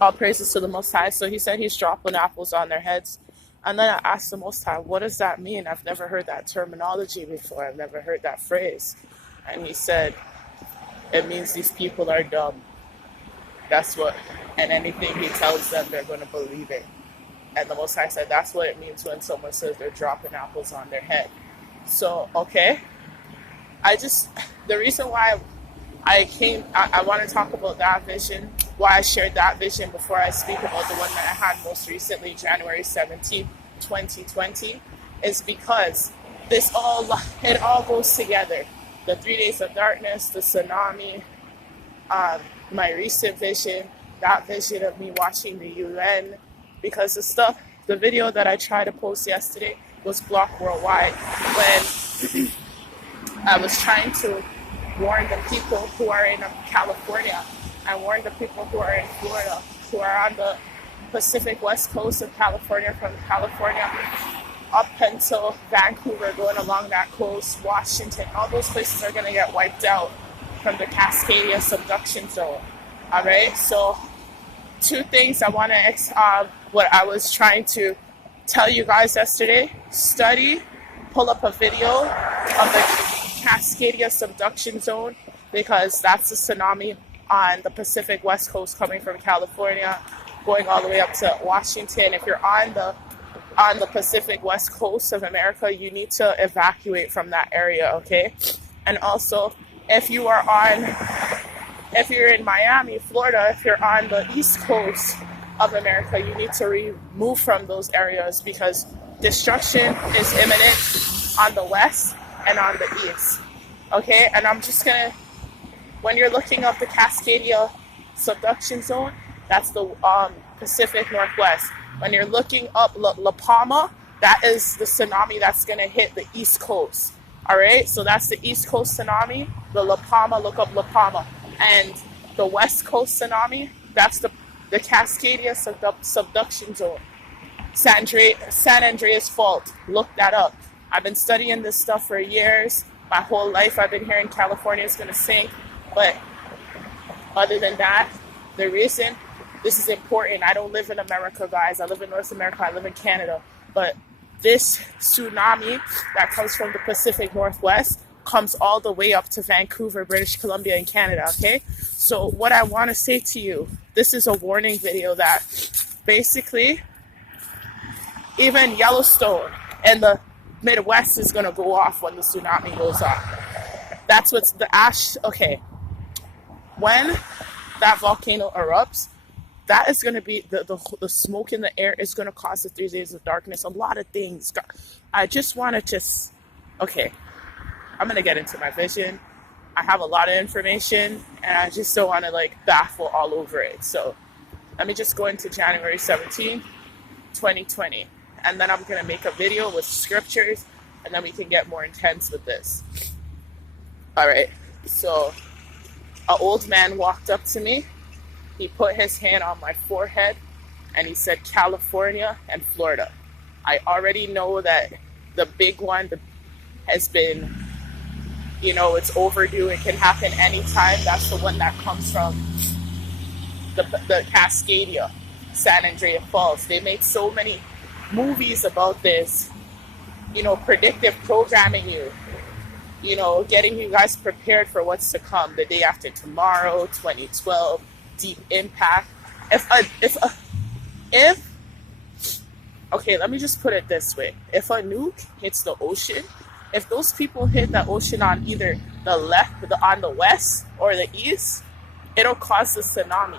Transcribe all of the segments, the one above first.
All praises to the Most High. So he said he's dropping apples on their heads. And then I asked the Most High, what does that mean? I've never heard that terminology before. I've never heard that phrase. And he said, it means these people are dumb. That's what, and anything he tells them, they're going to believe it. And the Most High said, that's what it means when someone says they're dropping apples on their head. So, okay. The reason why I want to talk about that vision, why I shared that vision before I speak about the one that I had most recently, January 17th, 2020, is because it all goes together. The 3 days of darkness, the tsunami, my recent vision, that vision of me watching the UN, because the video that I tried to post yesterday was blocked worldwide when I was trying to warn the people who are in California and warn the people who are in Florida, who are on the Pacific West Coast of California, from California up until Vancouver, going along that coast, Washington, all those places are going to get wiped out from the Cascadia subduction zone. All right, so two things I want to, what I was trying to tell you guys yesterday: pull up a video of the Cascadia subduction zone, because that's the tsunami on the Pacific West Coast coming from California, going all the way up to Washington. If you're on the Pacific West Coast of America, you need to evacuate from that area, okay? And also, if you're in Miami, Florida, if you're on the East Coast of America, you need to remove from those areas, because destruction is imminent on the west and on the east. Okay, and I'm just gonna, when you're looking up the Cascadia subduction zone, that's the Pacific Northwest. When you're looking up La Palma, that is the tsunami that's gonna hit the East Coast. All right, so that's the East Coast tsunami. The La Palma, look up La Palma. And the West Coast tsunami, that's the Cascadia subduction zone. San Andreas Fault, look that up. I've been studying this stuff for years. My whole life I've been hearing California is going to sink. But other than that, the reason this is important, I don't live in America, guys. I live in North America. I live in Canada. But this tsunami that comes from the Pacific Northwest comes all the way up to Vancouver, British Columbia in Canada, okay? So what I want to say to you, this is a warning video that basically even Yellowstone and the Midwest is going to go off when the tsunami goes off. That's what's the ash. Okay, when that volcano erupts, that is going to be the smoke in the air is going to cause the 3 days of darkness. A lot of things. I just want to okay, I'm going to get into my vision. I have a lot of information, and I just don't want to baffle all over it. So let me just go into January 17th, 2020. And then I'm going to make a video with scriptures, and then we can get more intense with this. All right. So an old man walked up to me. He put his hand on my forehead, and he said, California and Florida. I already know that the big one has been, it's overdue. It can happen anytime. That's the one that comes from the Cascadia, San Andreas Falls. They made so many movies about this, predictive programming you, getting you guys prepared for what's to come. The Day After Tomorrow, 2012, Deep Impact. Okay, let me just put it this way. If a nuke hits the ocean, if those people hit the ocean on either the left, on the west or the east, it'll cause a tsunami.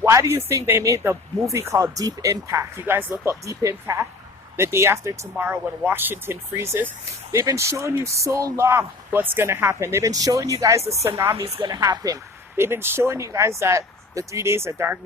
Why do you think they made the movie called Deep Impact? You guys look up Deep Impact, The Day After Tomorrow, when Washington freezes. They've been showing you so long what's going to happen. They've been showing you guys the tsunami is going to happen. They've been showing you guys that the 3 days of darkness